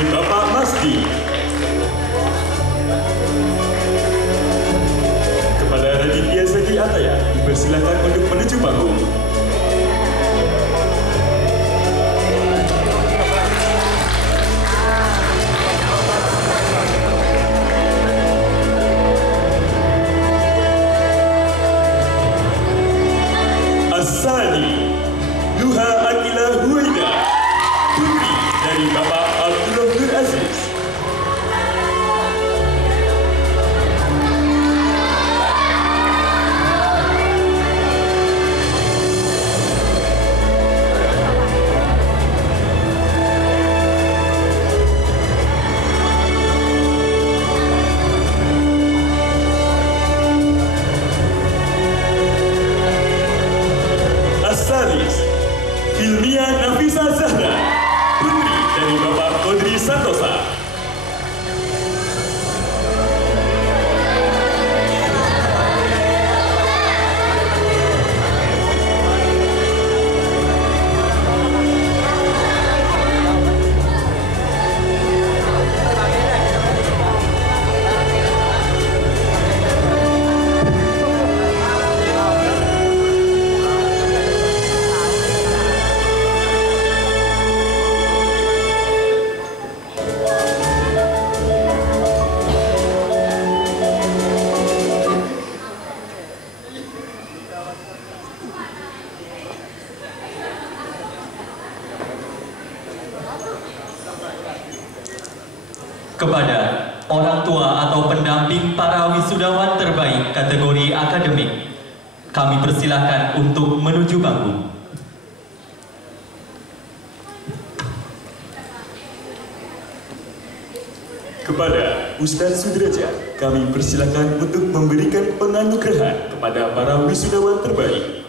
dari Bapak Masdi. Kepada Raditya Segi Ataya dipersilakan untuk menuju panggung. Asani Nuha Akila Huwaida, putri dari Bapak Abdullah Nur Aziz. Asalis Hilmia Nafisa Zahra, putri dari Bapak Kodri Santosa. Kepada orang tua atau pendamping para wisudawan terbaik kategori akademik, kami persilakan untuk menuju panggung. Kepada Ustadz Sudrajat, kami persilakan untuk memberikan penganugerahan kepada para wisudawan terbaik.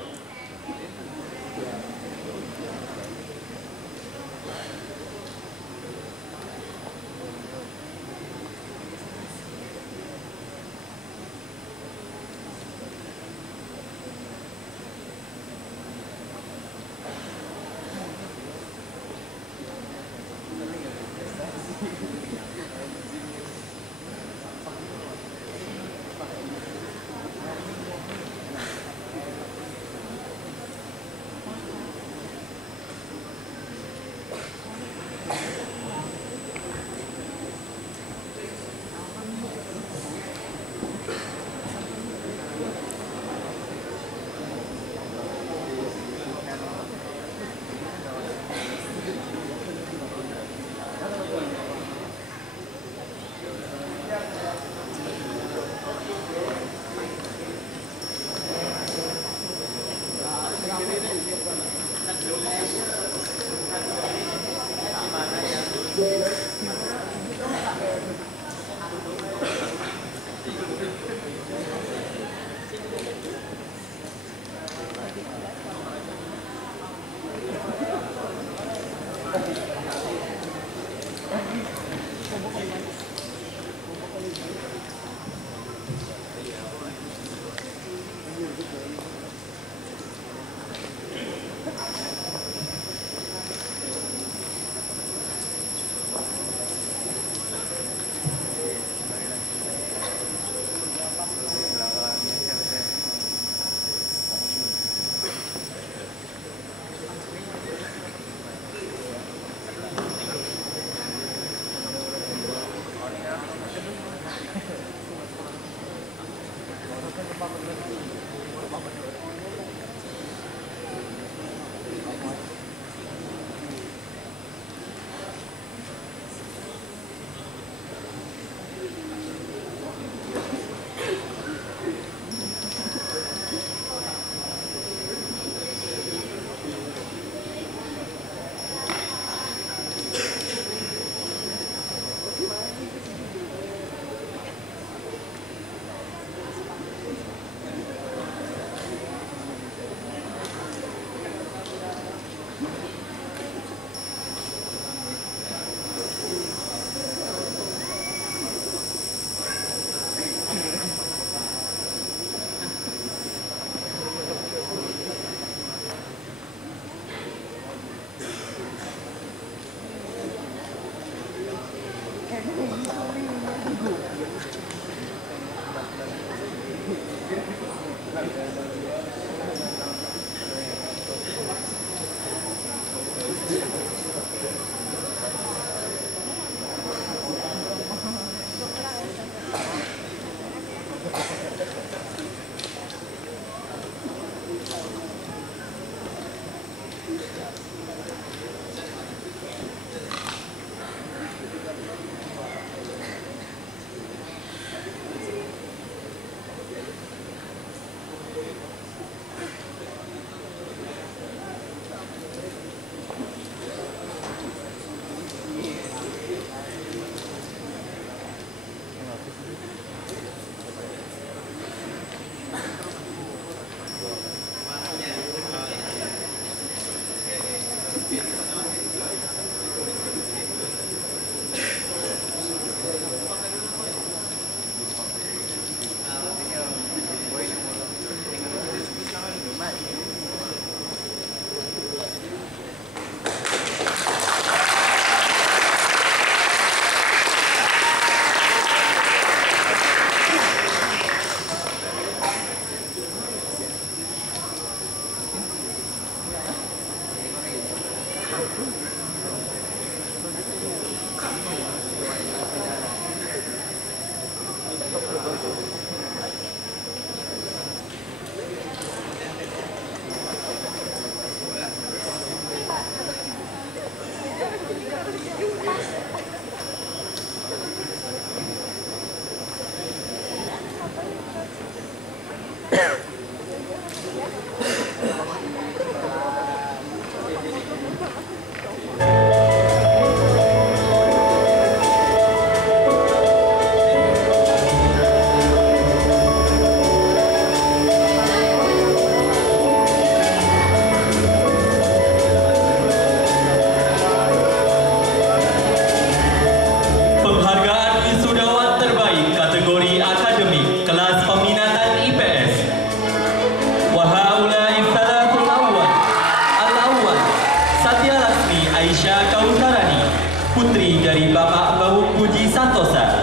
dari Bapak Bawu Puji Santosa.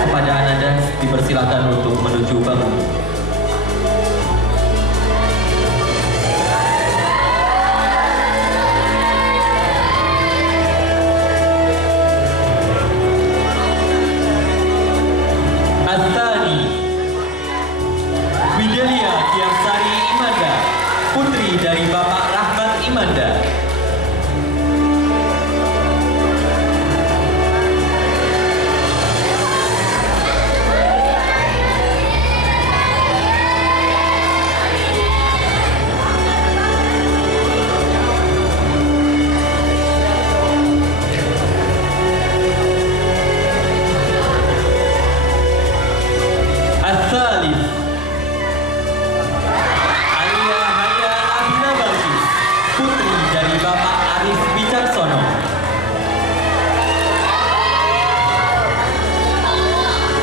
Kepada Ananda dipersilakan untuk menuju panggung. Astani Widelia Tiamsari Imanda, putri dari Bapak Rahmat Imanda. Asalif Alia Haya Abnabasi, putri dari Bapak Arif Wicaksono.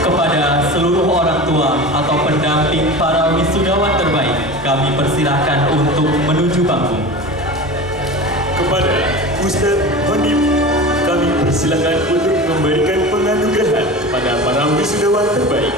Kepada seluruh orang tua atau pendamping para wisudawan terbaik, kami persilahkan untuk menuju panggung. Kepada Ustadz Honib, kami persilakan untuk memberikan penganugerahan kepada para wisudawan terbaik.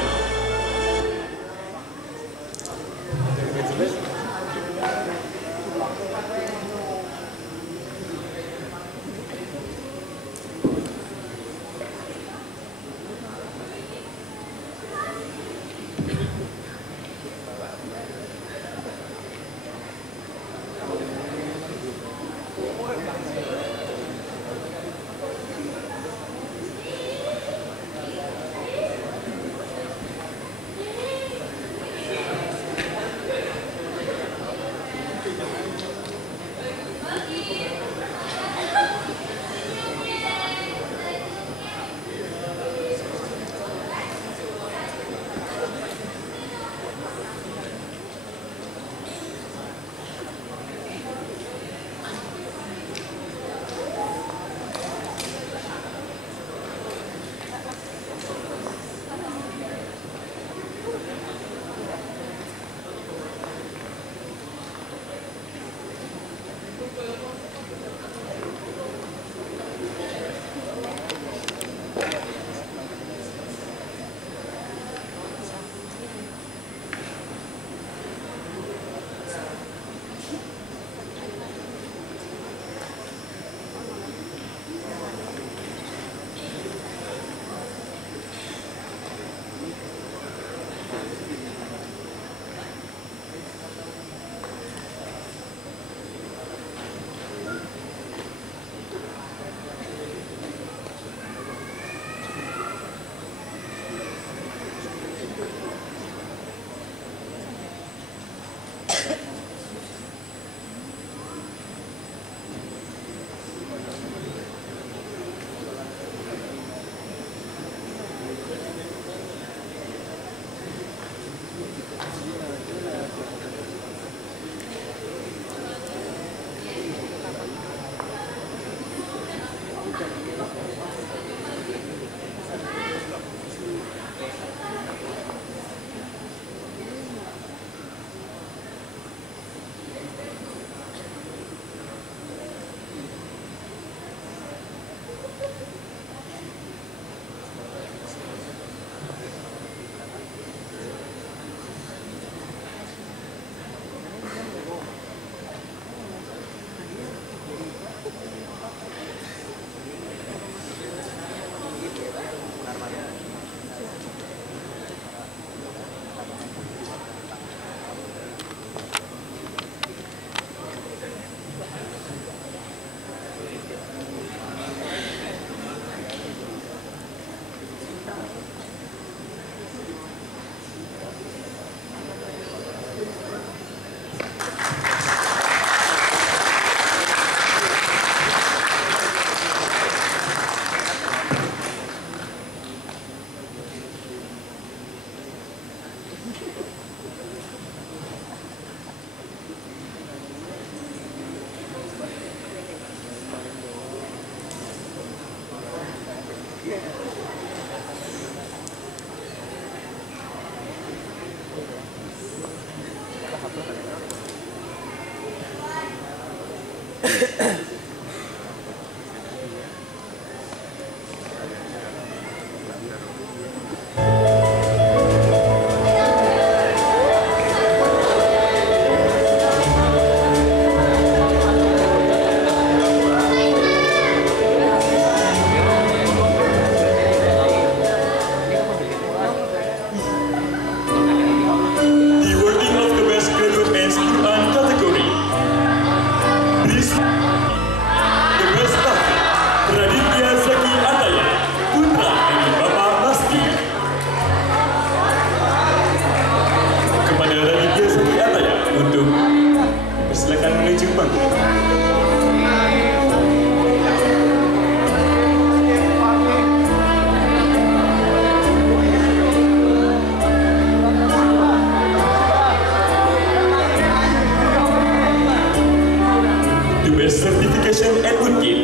Education and Unkin,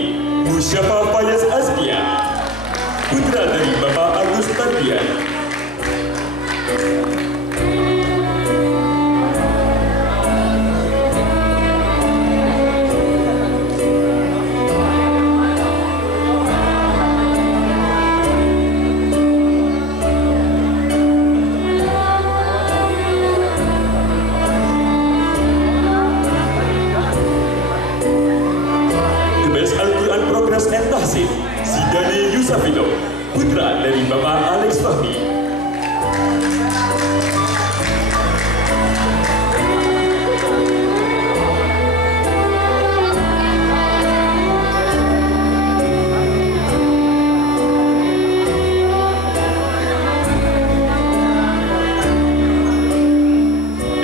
Musyafa Fayaz Azkia, putra dari Bapak Agus Tarbian. Sidani Yusafilo, putra dari Bapak Alex Fahmi.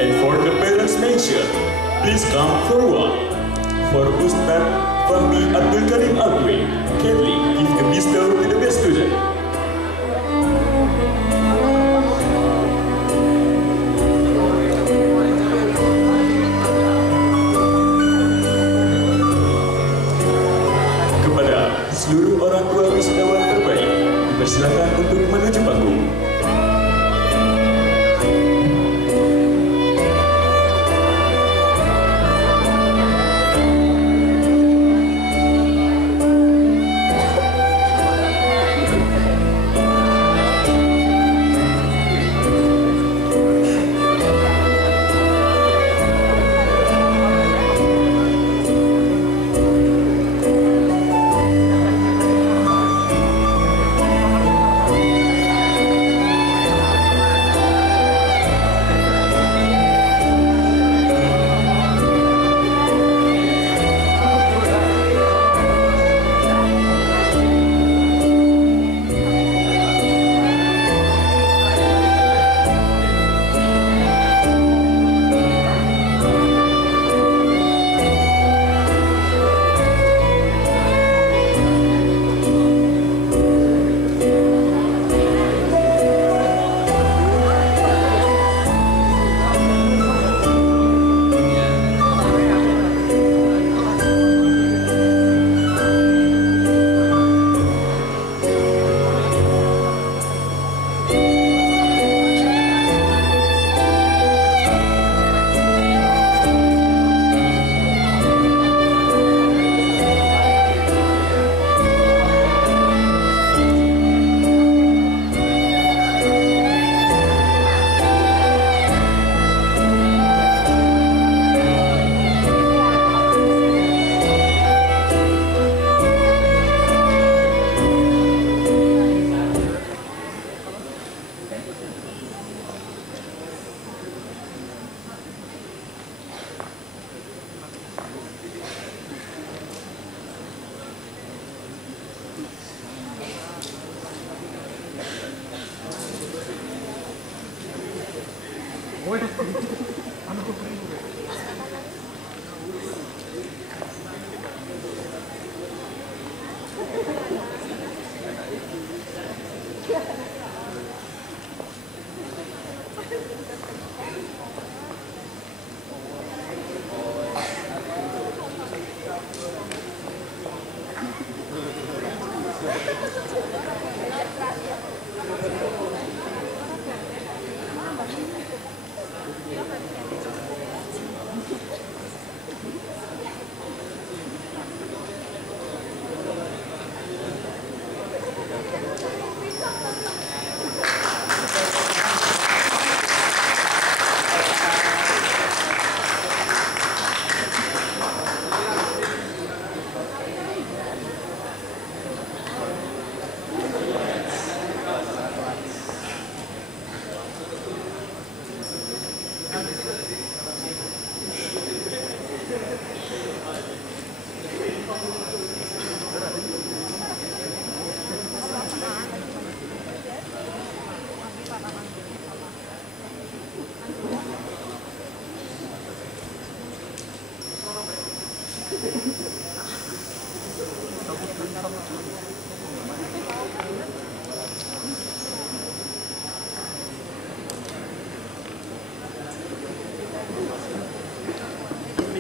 And for the parents mentioned, please come forward. For Ustaz Fahmi Abdul Karim Alwi, kindly give a bestow to the best student. Kepada seluruh orang tua wisudawan terbaik, dipersilakan untuk menuju panggung.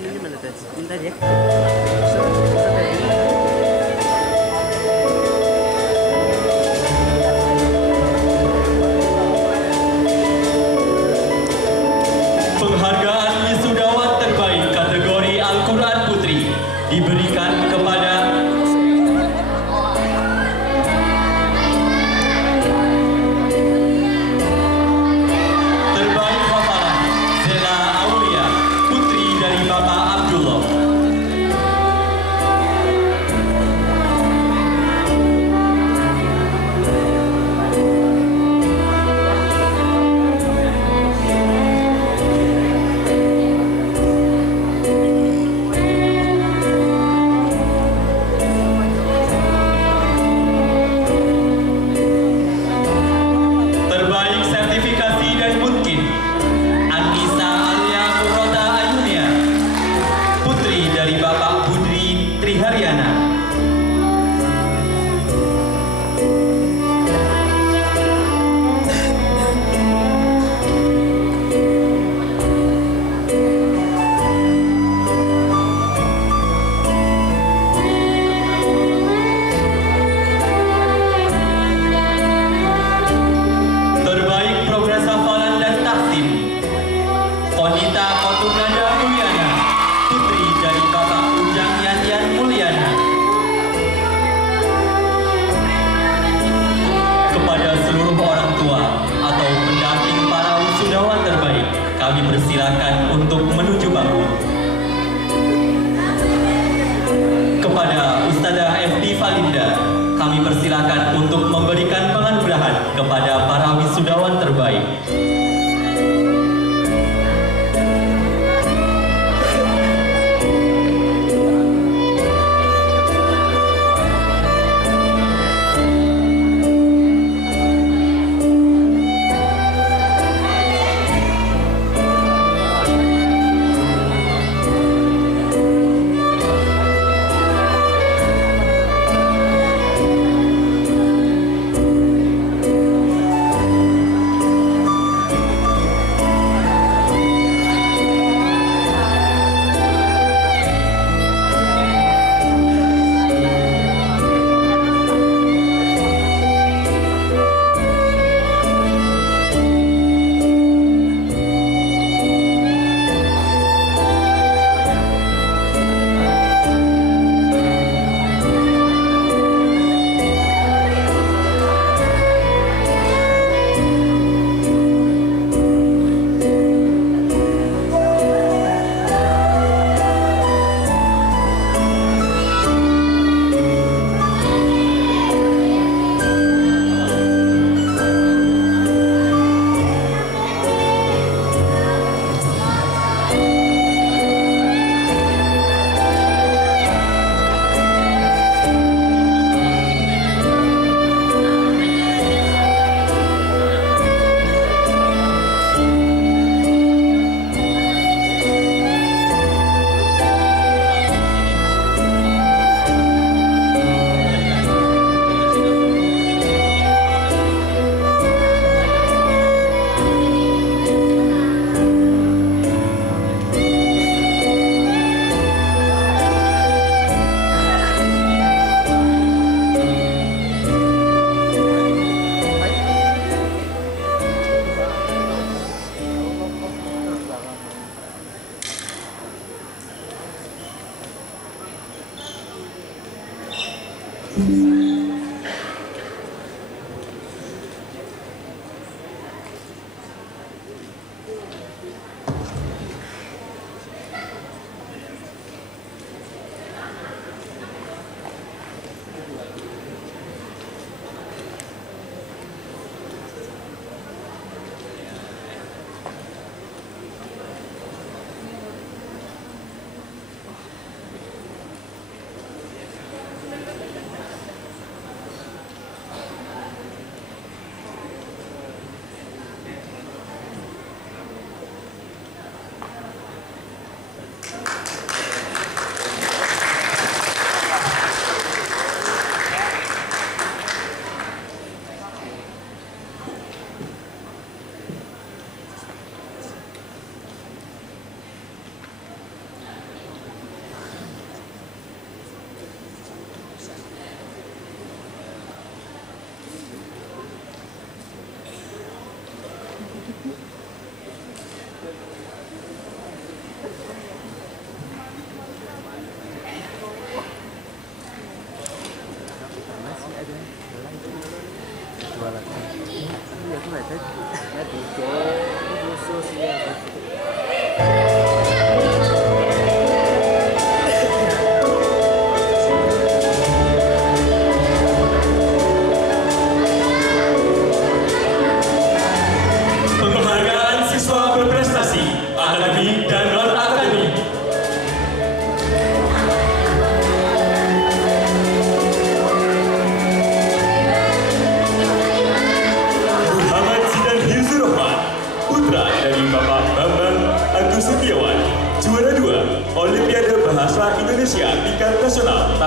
Ini mana tadi? Ini tadi ya? Karyana. Kami persilakan untuk menuju bangku. Kepada Ustazah FD Falinda, kami persilakan untuk memberikan penganugerahan kepada para wisudawan terbaik.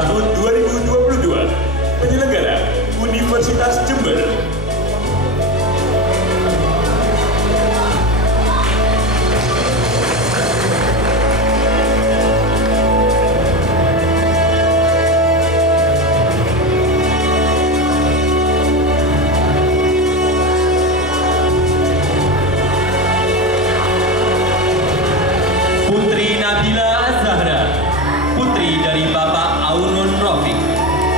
tahun 2022. Penyelenggara Universitas Jember. Putri Nabila Az-Zahra, putri dari Bapak Aunun Rofiq,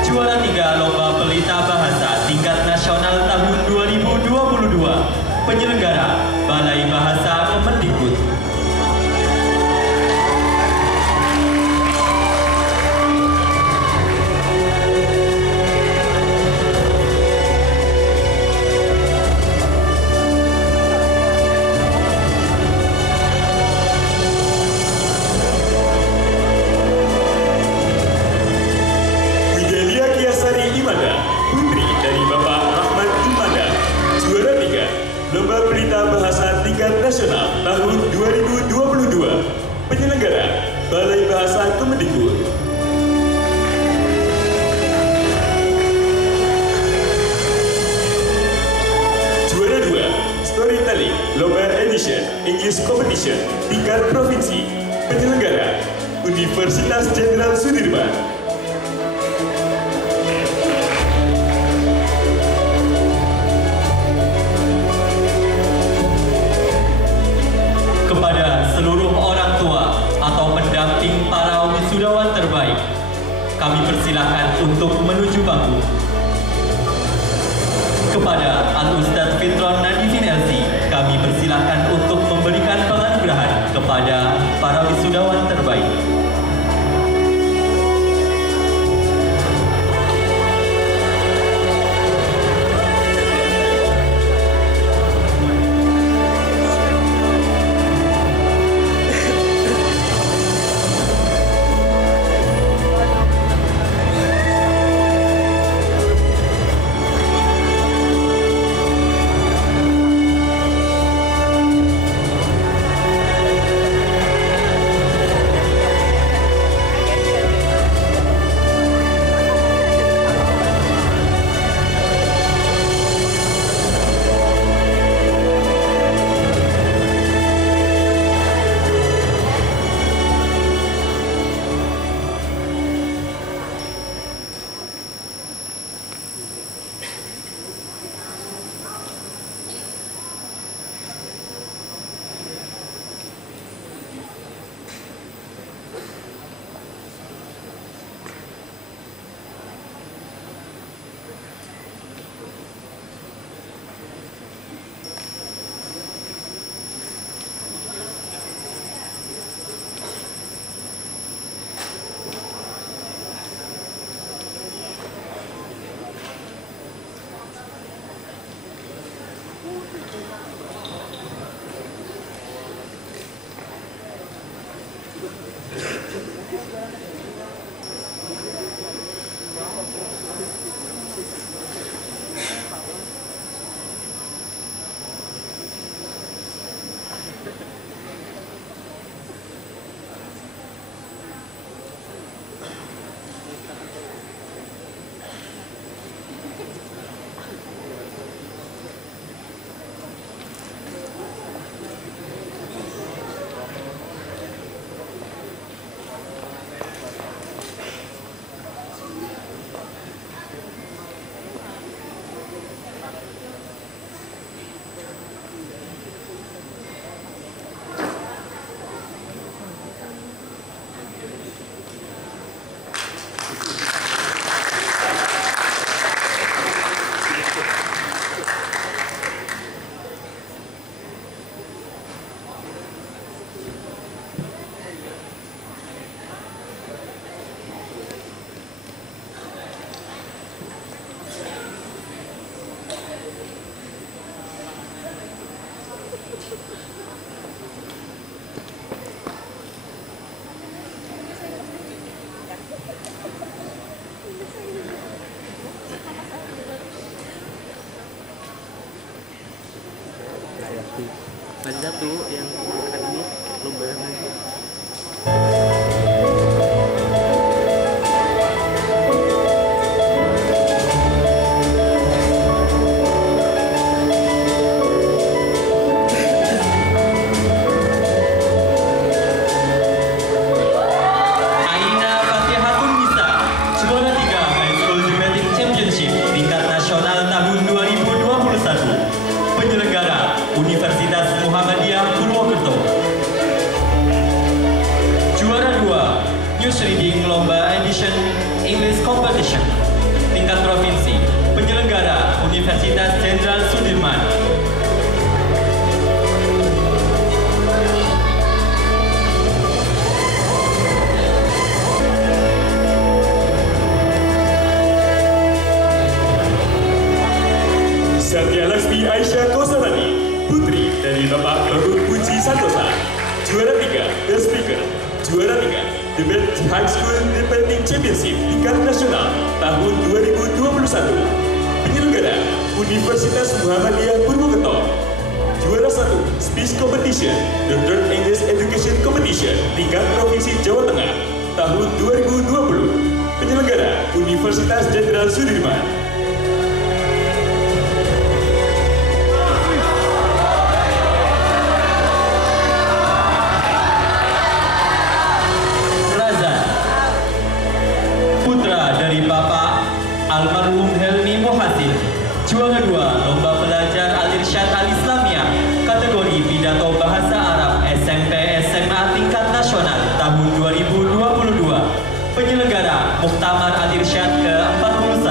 juara 3 Lomba Pelita Bahasa tingkat nasional tahun 2022, penyelenggara Balai Bahasa Kemendikbud. Putri dari Bapak Rahmat Imada, juara 3 Lomba Pelita Bahasa tingkat nasional tahun 2022, penyelenggara Balai Bahasa Kemendikbud. Juara 2 Storytelling Lomba Edition English Competition tingkat provinsi, penyelenggara Universitas Jenderal Sudirman. Kepada seluruh orang tua atau pendamping para wisudawan terbaik, kami persilakan untuk menuju bangku. Kepada Al-Ustadz Fitron Nadifin LC, kami persilakan untuk memberikan penganugerahan kepada para wisudawan terbaik. Masih satu yang akan ini lomba nanti. Competition. Tingkat provinsi, penyelenggara Universitas Jenderal Sudirman. Satya Lasmi Aisyah Kosarani, putri dari Bapak Barut Puji Santosa. Juara 3, Best Speaker. Juara 3, Debate High School Debating Championship tingkat nasional tahun 2021. Penyelenggara Universitas Muhammadiyah Purwokerto. Juara 1, Speech Competition, The Third English Education Competition tingkat Provinsi Jawa Tengah tahun 2020. Penyelenggara Universitas Jenderal Sudirman. Almarhum Helmi Muhasin, juara 2 Lomba Pelajar Al-Irsyad Al-Islamiyah, kategori Pidato Bahasa Arab SMP SMA tingkat nasional tahun 2022. Penyelenggara Muktamar Al-Irsyad ke-41.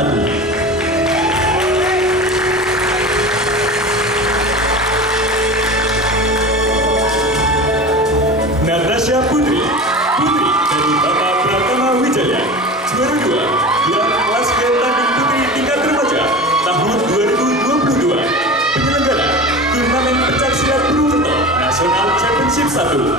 Natasha Putri, putri dari Bapak Pratama Wijaya, juara 2 kelas tanding putri tingkat remaja tahun 2022. Penyelenggara Turnamen Pencak Silat Purwokerto National Championship 1.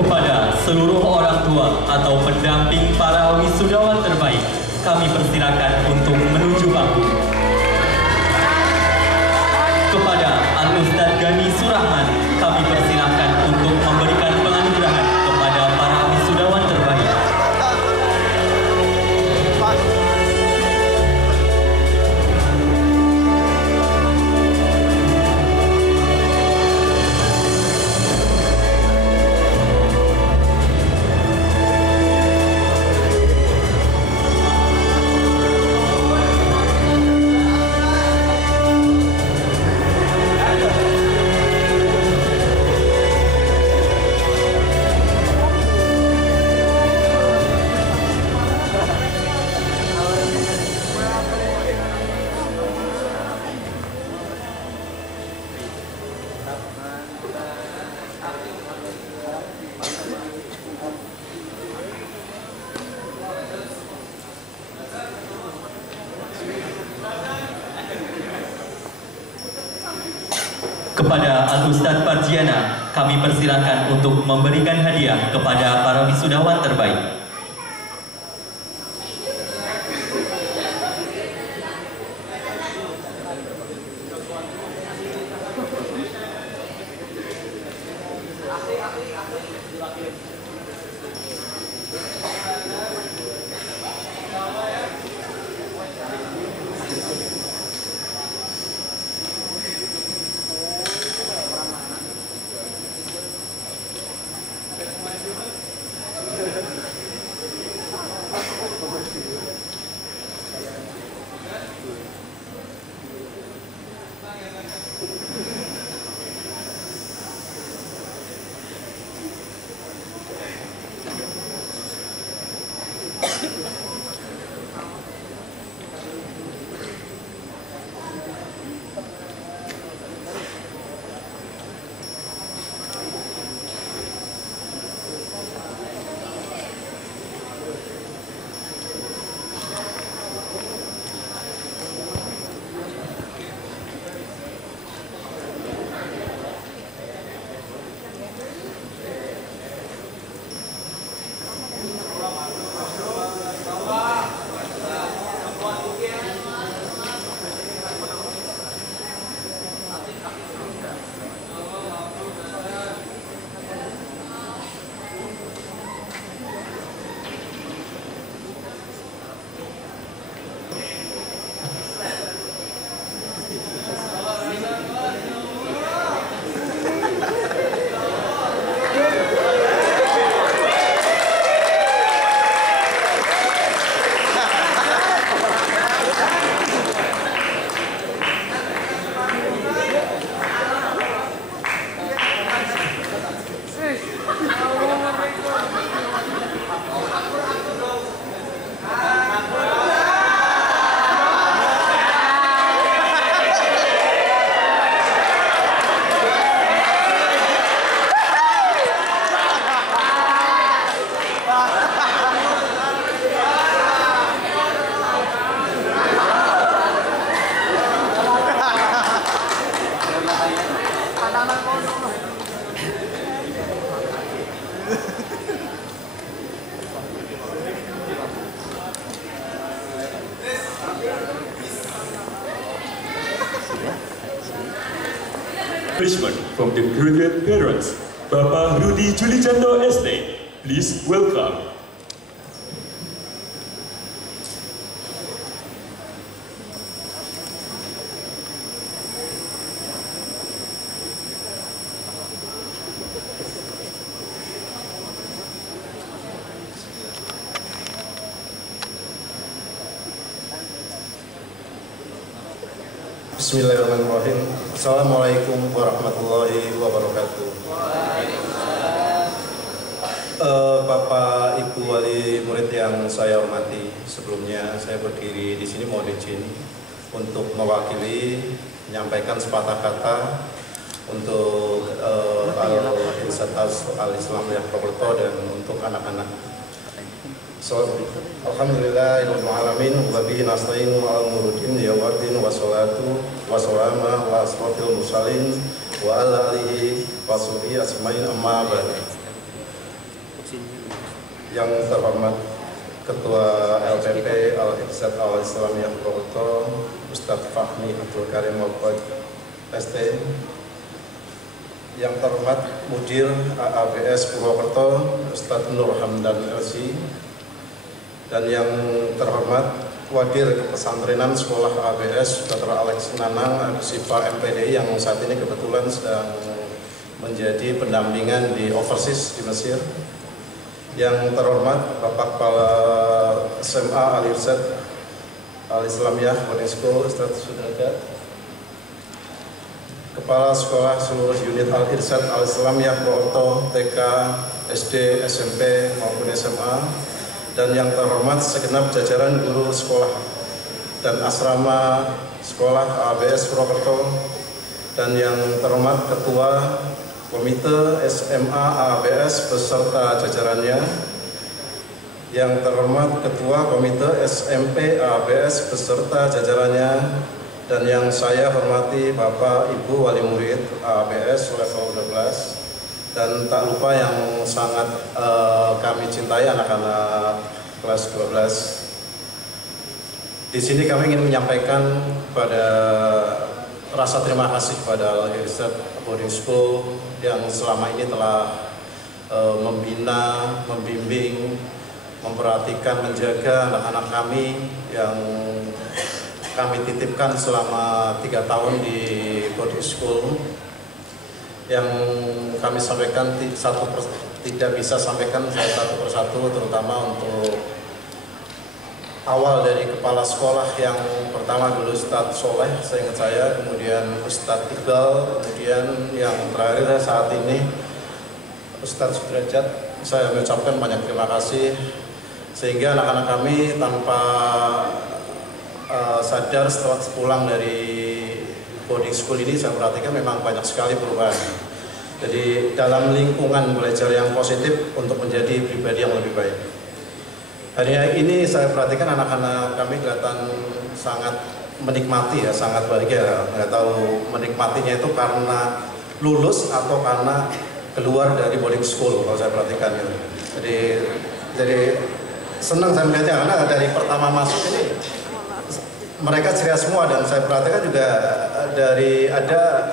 Kepada seluruh orang tua atau pendamping para wisudawan terbaik, kami persilakan untuk menuju panggung. Kepada Al-Ustadz Gani Surahman, kami persilakan untuk memberikan penganugerahan kepada para wisudawan terbaik. Kepada Al-Ustadz Parjiana, kami persilakan untuk memberikan hadiah kepada para wisudawan terbaik. acknowledgement from the graduate parents, Bapak Rudi Julijanto ST. Please welcome. Bismillahirrahmanirrahim. Assalamualaikum warahmatullahi wabarakatuh. Bapak Ibu wali murid yang saya hormati, sebelumnya saya berdiri di sini mohon izin untuk mewakili menyampaikan sepatah kata untuk Al-Irsad Al-Islamiyah Purwokerto dan untuk anak-anak. Alhamdulillahirabbil alamin wa bihi nasta'in ala umuriddin ya wardin wa salatu wa salama wa asrofil mursalin wa ala alihi wa sahbihi asma'in amma ba'd. Yang terhormat Ketua LPP Al-Irsad Al-Islamiyah Purwokerto Ustadz Fahmi Abdul Karim Mokod ST, yang terhormat Mudir AABS Purwokerto Ustadz Nur Hamdan LC, dan yang terhormat Wadir Pesantrenan Sekolah ABS Dr. Alex Nanang Sipa MPDI yang saat ini kebetulan sedang menjadi pendampingan di overseas di Mesir. Yang terhormat Bapak Kepala SMA Al-Irsad Al-Islamiyah Boarding School Ustadz Sudrajat, Kepala Sekolah seluruh unit Al-Irsad Al-Islamiyah Purwokerto TK, SD, SMP maupun SMA, dan yang terhormat segenap jajaran guru sekolah dan asrama sekolah ABS Purwokerto, dan yang terhormat Ketua Komite SMA ABS beserta jajarannya, yang terhormat Ketua Komite SMP ABS beserta jajarannya, dan yang saya hormati Bapak Ibu wali murid ABS level 12, dan tak lupa yang sangat kami cintai anak-anak kelas 12. Di sini kami ingin menyampaikan pada rasa terima kasih pada Al-Irsad Boarding School yang selama ini telah membina, membimbing, memperhatikan, menjaga anak-anak kami yang kami titipkan selama 3 tahun di boarding school. Yang kami sampaikan tidak bisa sampaikan saya satu persatu, terutama untuk awal dari kepala sekolah yang pertama dulu Ustadz Soleh, saya ingat saya, kemudian Ustadz Iqbal, kemudian yang terakhir saat ini Ustadz Sudrajat. Saya mengucapkan banyak terima kasih, sehingga anak-anak kami tanpa sadar setelah pulang dari boarding school ini saya perhatikan memang banyak sekali perubahan. Jadi dalam lingkungan belajar yang positif untuk menjadi pribadi yang lebih baik. Hari ini saya perhatikan anak-anak kami kelihatan sangat menikmati ya, sangat bahagia. Nggak tahu menikmatinya itu karena lulus atau karena keluar dari boarding school kalau saya perhatikan itu. Jadi senang saya melihatnya karena dari pertama masuk ini mereka ceria semua, dan saya perhatikan juga dari ada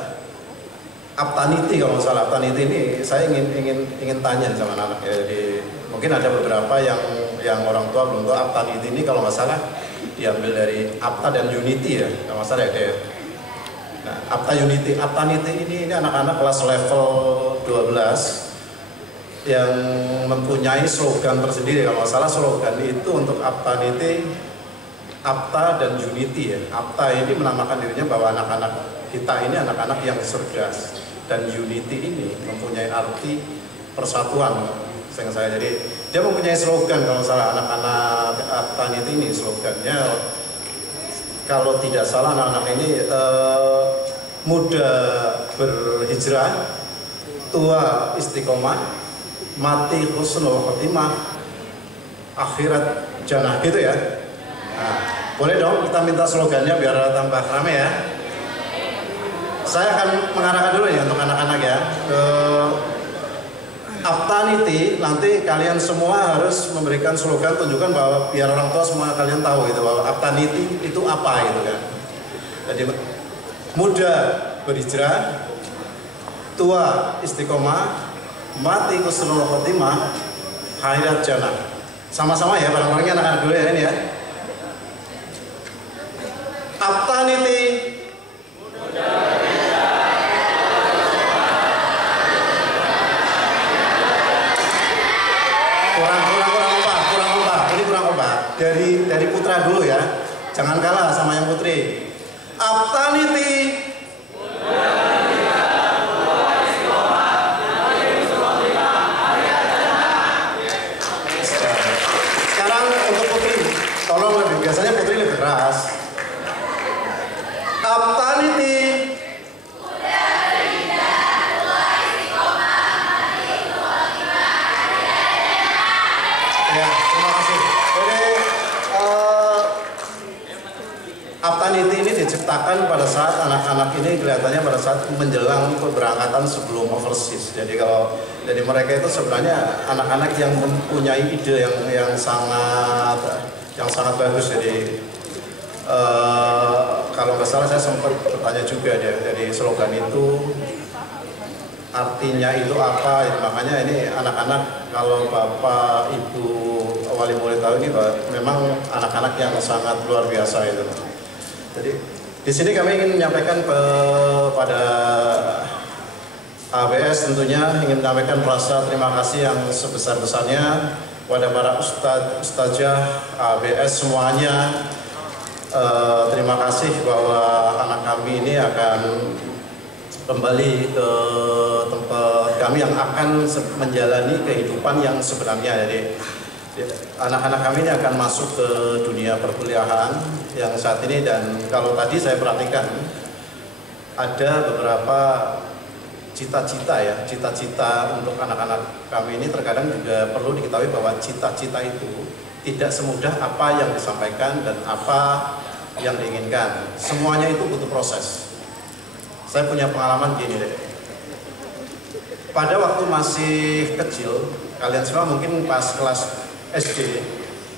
Aptaniti kalau nggak salah. Aptaniti ini saya ingin tanya sama anak-anak ya. Jadi mungkin ada beberapa yang orang tua belum tahu Aptaniti ini kalau nggak salah diambil dari Apta dan Unity ya, kalau nggak salah ya deh. Nah, Apta Unity, Aptaniti ini anak-anak kelas level 12 yang mempunyai slogan tersendiri. Kalau nggak salah slogan itu untuk Aptaniti, Apta dan Unity ya. Apta ini menamakan dirinya bahwa anak-anak kita ini anak-anak yang cerdas, dan Unity ini mempunyai arti persatuan. Saya jadi dia mempunyai slogan kalau salah anak-anak Apta ini slogannya kalau tidak salah anak-anak ini muda berhijrah, tua istiqomah, mati husnul khotimah, akhirat jannah gitu ya. Nah, boleh dong kita minta slogannya biar tambah rame ya. Saya akan mengarahkan dulu ya untuk anak-anak ya. Aptaniti, nanti kalian semua harus memberikan slogan, tunjukkan bahwa biar orang tua semua kalian tahu gitu bahwa Aptaniti itu apa gitu kan. Jadi muda berhijrah, tua istiqomah, mati husnul khotimah, hayat jannah. Sama-sama ya bareng-barengnya anak-anak dulu ya ini ya. Aptaniti kurang ombak. Ini kurang ombak. Dari putra dulu ya. Jangan kalah sama yang putri. Aptaniti sekarang untuk putri, tolong lebih, biasanya putri lebih keras. Aptaniti ya, terima kasih. Jadi Aptaniti ini diciptakan pada saat anak-anak ini kelihatannya pada saat menjelang keberangkatan sebelum overseas. Jadi mereka itu sebenarnya anak-anak yang mempunyai ide yang sangat bagus. Jadi kalau nggak salah saya sempat bertanya juga dari slogan itu artinya itu apa. Makanya ini anak-anak, kalau Bapak Ibu wali murid tahu ini memang anak-anak yang sangat luar biasa itu. Jadi di sini kami ingin menyampaikan kepada ABS, tentunya ingin menyampaikan rasa terima kasih yang sebesar-besarnya kepada para ustadzah ABS semuanya. Terima kasih bahwa anak kami ini akan kembali ke tempat kami yang akan menjalani kehidupan yang sebenarnya. Jadi anak-anak kami ini akan masuk ke dunia perkuliahan yang saat ini, dan kalau tadi saya perhatikan ada beberapa cita-cita untuk anak-anak kami ini. Terkadang juga perlu diketahui bahwa cita-cita itu tidak semudah apa yang disampaikan dan apa yang diinginkan. Semuanya itu butuh proses. Saya punya pengalaman gini deh. Pada waktu masih kecil, kalian semua mungkin pas kelas SD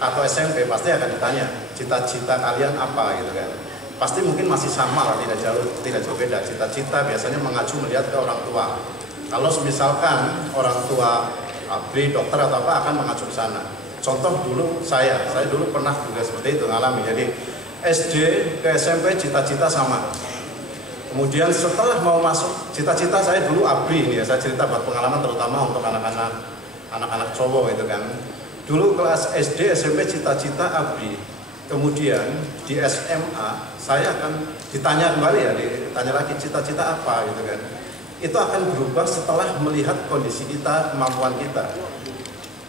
atau SMP pasti akan ditanya cita-cita kalian apa gitu kan. Pasti mungkin masih sama lah, tidak jauh beda. Cita-cita biasanya mengacu melihat ke orang tua. Kalau misalkan orang tua beli dokter atau apa akan mengacu ke sana. Contoh dulu saya dulu pernah juga seperti itu ngalami. Jadi SD ke SMP cita-cita sama. Kemudian setelah mau masuk, cita-cita saya dulu ABRI ini ya, saya cerita buat pengalaman terutama untuk anak-anak cowok itu kan. Dulu kelas SD, SMP cita-cita ABRI. Kemudian di SMA saya akan ditanya kembali ya, ditanya lagi cita-cita apa gitu kan. Itu akan berubah setelah melihat kondisi kita, kemampuan kita.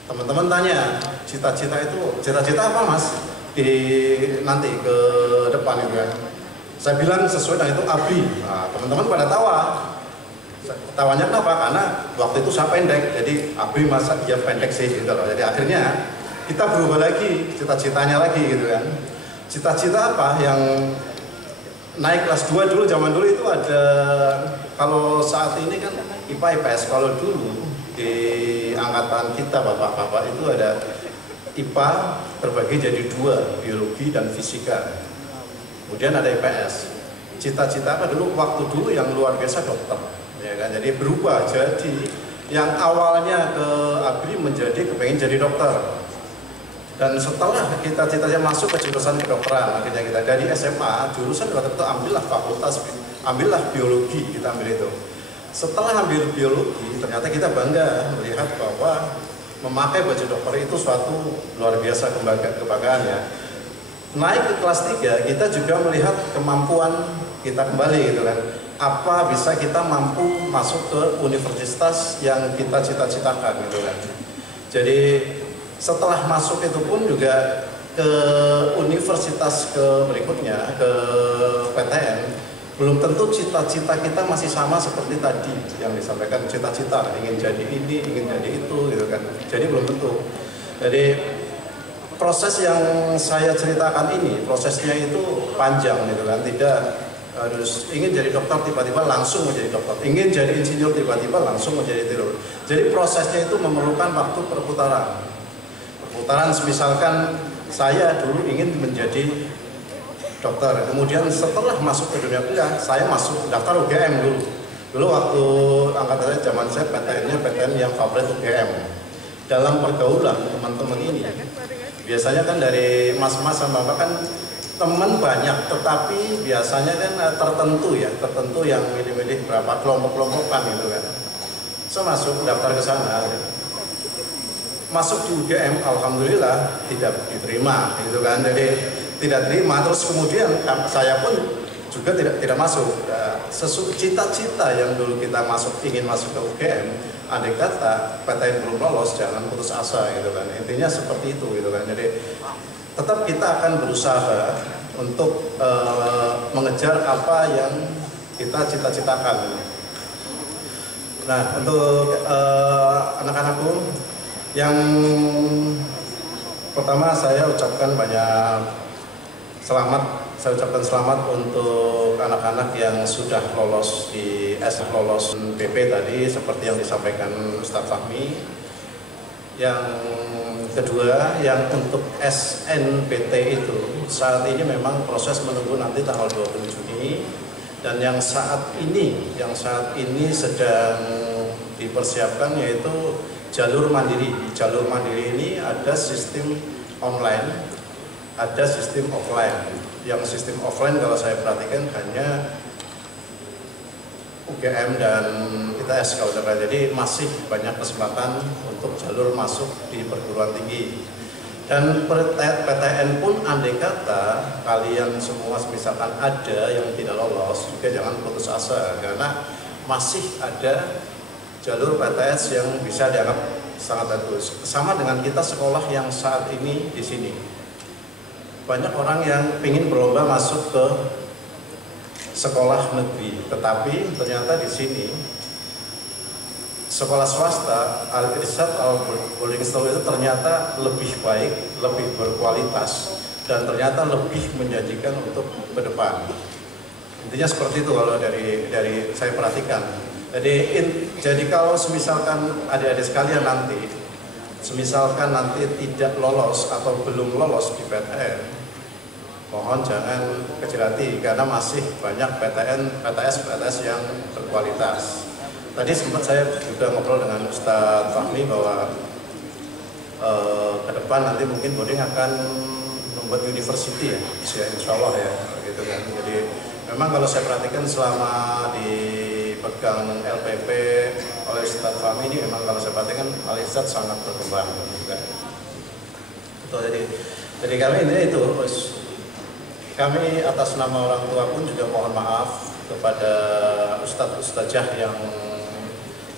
Teman-teman tanya, cita-cita apa mas? Nanti ke depan itu kan. Saya bilang sesuai dengan itu ABRI. Nah, teman-teman pada tawa. Tawanya kenapa? Karena waktu itu saya pendek, jadi ABRI masa dia pendek sih gitu loh. Jadi akhirnya kita berubah lagi, cita-citanya lagi gitu kan. Cita-cita apa yang naik kelas 2 dulu, zaman dulu itu ada, kalau saat ini kan IPA IPS, kalau dulu di angkatan kita bapak-bapak itu ada IPA terbagi jadi 2, biologi dan fisika. Kemudian ada IPS. Cita-cita apa dulu, waktu dulu yang luar biasa dokter. Ya kan? Jadi berubah, jadi yang awalnya ke ABRI menjadi kepengen jadi dokter. Dan setelah kita cita-citanya masuk ke jurusan kedokteran, akhirnya kita dari SMA jurusan waktu itu ambillah biologi, kita ambil itu. Setelah ambil biologi, ternyata kita bangga melihat bahwa memakai baju dokter itu suatu luar biasa kebanggaan ya. Naik ke kelas 3, kita juga melihat kemampuan kita kembali gitu kan. Apa bisa kita mampu masuk ke universitas yang kita cita-citakan gitu kan. Jadi setelah masuk itu pun juga ke universitas berikutnya, ke PTN, belum tentu cita-cita kita masih sama seperti tadi yang disampaikan, cita-cita ingin jadi ini, ingin jadi itu gitu kan. Jadi belum tentu. Jadi proses yang saya ceritakan ini, prosesnya itu panjang gitu kan, tidak harus ingin jadi dokter tiba-tiba langsung menjadi dokter, ingin jadi insinyur tiba-tiba langsung menjadi insinyur. Jadi prosesnya itu memerlukan waktu perputaran. Misalkan saya dulu ingin menjadi dokter, kemudian setelah masuk ke dunia kuliah, saya masuk daftar UGM dulu. Dulu waktu angkatan saya, zaman saya PTN-nya PTN yang favorit UGM. Dalam pergaulan teman-teman ini, biasanya kan dari mas-mas sama bapak kan teman banyak, tetapi biasanya kan tertentu yang milih-milih berapa kelompok-kelompokan gitu kan. So masuk daftar ke sana, masuk di UGM, alhamdulillah tidak diterima gitu kan. Jadi tidak terima, terus kemudian saya pun juga tidak masuk. Cita-cita yang dulu kita ingin masuk ke UGM, andai kata PTN belum lolos, jangan putus asa gitu kan. Intinya seperti itu gitu kan. Jadi tetap kita akan berusaha untuk mengejar apa yang kita cita-citakan. Nah, untuk anak-anakku yang pertama saya ucapkan selamat untuk anak-anak yang sudah lolos di lolos PP tadi seperti yang disampaikan Ustadz Fahmi. Yang kedua, yang untuk SNPT itu saat ini memang proses menunggu nanti tanggal 20 Juni, dan yang saat ini sedang dipersiapkan yaitu jalur mandiri. Di jalur mandiri ini ada sistem online, ada sistem offline. Yang sistem offline kalau saya perhatikan hanya UGM dan ITS kalau saya perhatikan. Jadi masih banyak kesempatan untuk jalur masuk di perguruan tinggi. Dan PTN pun andai kata kalian semua misalkan ada yang tidak lolos, juga jangan putus asa karena masih ada jalur PTS yang bisa dianggap sangat bagus. Sama dengan kita sekolah yang saat ini di sini. Banyak orang yang ingin berlomba masuk ke sekolah negeri, tetapi ternyata di sini sekolah swasta Al-Irsyad Boarding School itu ternyata lebih baik, lebih berkualitas, dan ternyata lebih menjanjikan untuk ke depan. Intinya seperti itu kalau dari saya perhatikan. Jadi kalau semisalkan adik-adik sekalian nanti tidak lolos atau belum lolos di PTN, mohon jangan kecil hati karena masih banyak PTS yang berkualitas. Tadi sempat saya juga ngobrol dengan Ustadz Fahmi bahwa ke depan nanti mungkin Boarding akan membuat university ya, insya Allah ya, gitu kan. Jadi memang kalau saya perhatikan selama dipegang LPP oleh Ustadz Fahmi ini, memang kalau saya perhatikan Al-Irsyad sangat berkembang. Gitu kan. Jadi kami ini itu. Kami atas nama orang tua pun juga mohon maaf kepada ustadz-ustadzah yang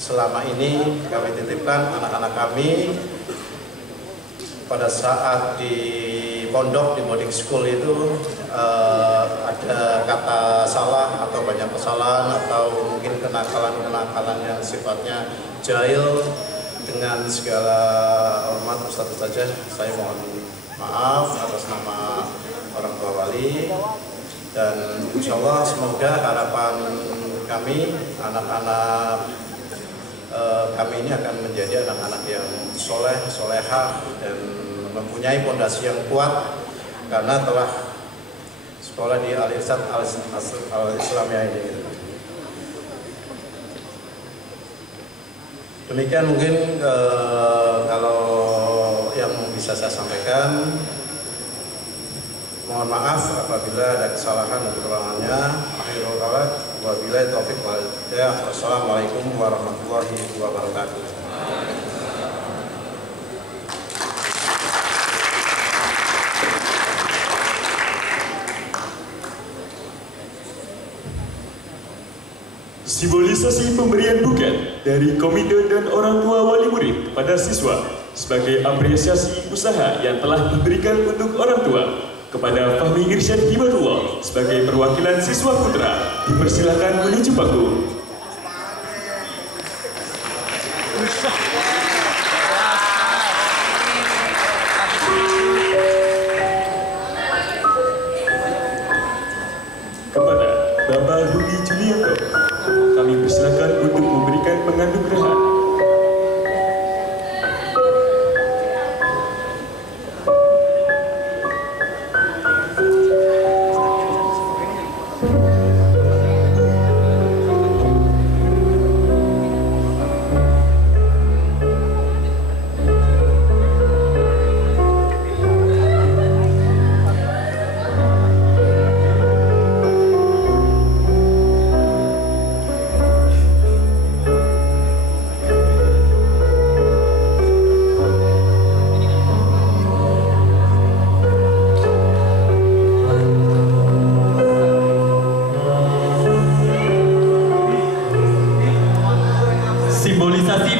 selama ini kami titipkan anak-anak kami pada saat di pondok di boarding school itu ada kata salah atau banyak kesalahan atau mungkin kenakalan yang sifatnya jahil. Dengan segala hormat ustadz-ustadzah, saya mohon maaf atas nama orang tua wali, dan insya Allah semoga harapan kami anak-anak kami ini akan menjadi anak-anak yang soleh, solehah dan mempunyai fondasi yang kuat karena telah sekolah di Al-Irsyad Al-Islamiyah ini. Demikian mungkin kalau yang bisa saya sampaikan. Mohon maaf apabila ada kesalahan dan kekurangannya. Akhirul kalam, wabillahi taufiq wal hidayah. Wassalamualaikum warahmatullahi wabarakatuh. Simbolisasi pemberian buket dari komite dan orang tua wali murid kepada siswa sebagai apresiasi usaha yang telah diberikan untuk orang tua. Kepada Fahmi Irsyad Hibatullah sebagai perwakilan siswa putra, dipersilakan menuju panggung. Kepada Bapak Rudi Julianto, kami persilakan untuk memberikan penganugerahan.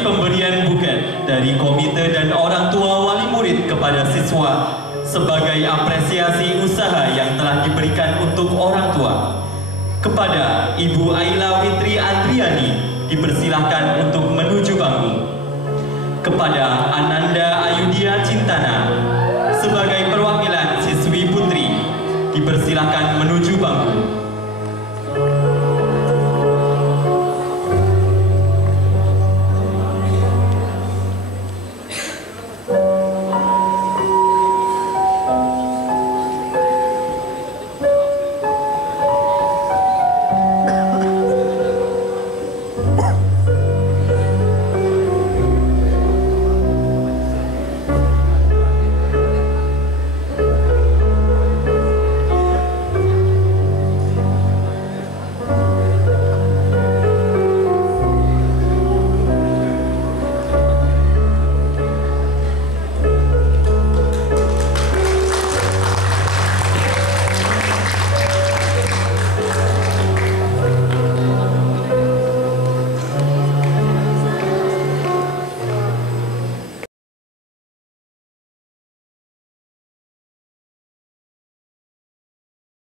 pemberian buket dari komite dan orang tua wali murid kepada siswa sebagai apresiasi usaha yang telah diberikan untuk orang tua. Kepada Ibu Aila Fitri Andriani dipersilahkan untuk menuju panggung. Kepada Ananda Ayudia Cintana sebagai perwakilan siswi putri dipersilahkan menuju panggung.